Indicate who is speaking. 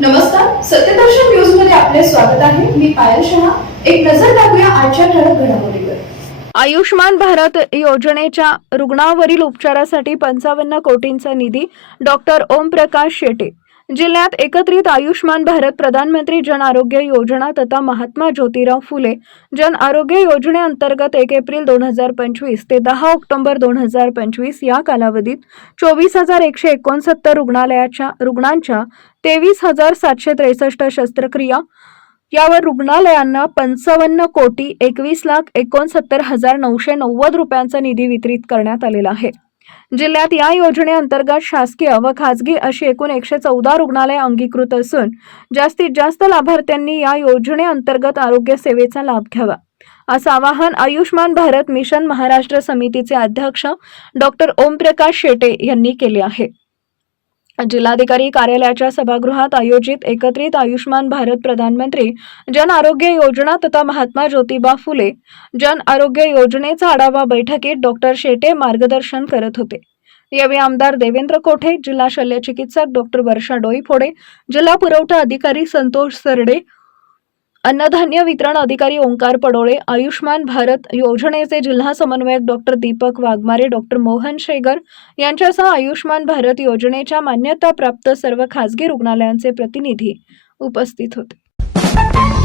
Speaker 1: नमस्कार सत्यदर्शन न्यूजमध्ये आपले स्वागत आहे. मी पायल शहा. एक नजर टाकूया आजच्या ठळक घडामोडीवर.
Speaker 2: आयुष्मान भारत योजनेच्या रुग्णावरील उपचारासाठी पंचावन्न कोटींचा निधी डॉक्टर ओमप्रकाश शेटे. जिल्ह्यात एकत्रित आयुष्मान भारत प्रधानमंत्री जन आरोग्य योजना तथा महात्मा ज्योतिराव फुले जन आरोग्य योजनेअंतर्गत एक एप्रिल दोन हजार पंचवीस ते दहा ऑक्टोबर दोन हजार पंचवीस या कालावधीत चोवीस हजार एकशे एकोणसत्तर रुग्णालयाच्या रुग्णांच्या तेवीस हजार सातशे त्रेसष्ट शस्त्रक्रिया. यावर रुग्णालयांना पंचावन्न कोटी एकवीस लाख एकोणसत्तर हजार नऊशे नव्वद रुपयांचा निधी वितरित करण्यात आलेला आहे. जिल्ह्यात या योजनेअंतर्गत शासकीय व खासगी अशी एकूण एकशे चौदा रुग्णालय अंगीकृत असून जास्तीत जास्त लाभार्थ्यांनी या योजनेअंतर्गत आरोग्य सेवेचा लाभ घ्यावा. असं आवाहन आयुष्मान भारत मिशन महाराष्ट्र समितीचे अध्यक्ष डॉक्टर ओमप्रकाश शेटे यांनी केले आहे. जिल्हाधिकारी कार्यालयाच्या सभागृहात आयोजित एकत्रित आयुष्मान भारत प्रधानमंत्री जन आरोग्य योजना तथा महात्मा ज्योतिबा फुले जन आरोग्य योजनेचा आढावा बैठकीत डॉक्टर शेटे मार्गदर्शन करत होते. यावेळी आमदार देवेंद्र कोठे जिल्हा शल्य चिकित्सक डॉक्टर वर्षा डोईफोडे जिल्हा पुरवठा अधिकारी संतोष सरडे अन्नधान्य वितरण अधिकारी ओंकार पडोळे आयुष्मान भारत योजनेचे जिल्हा समन्वयक डॉक्टर दीपक वाघमारे डॉक्टर मोहन शेगर यांच्यासह आयुष्मान भारत योजनेच्या मान्यताप्राप्त सर्व खासगी रुग्णालयांचे प्रतिनिधी उपस्थित होते.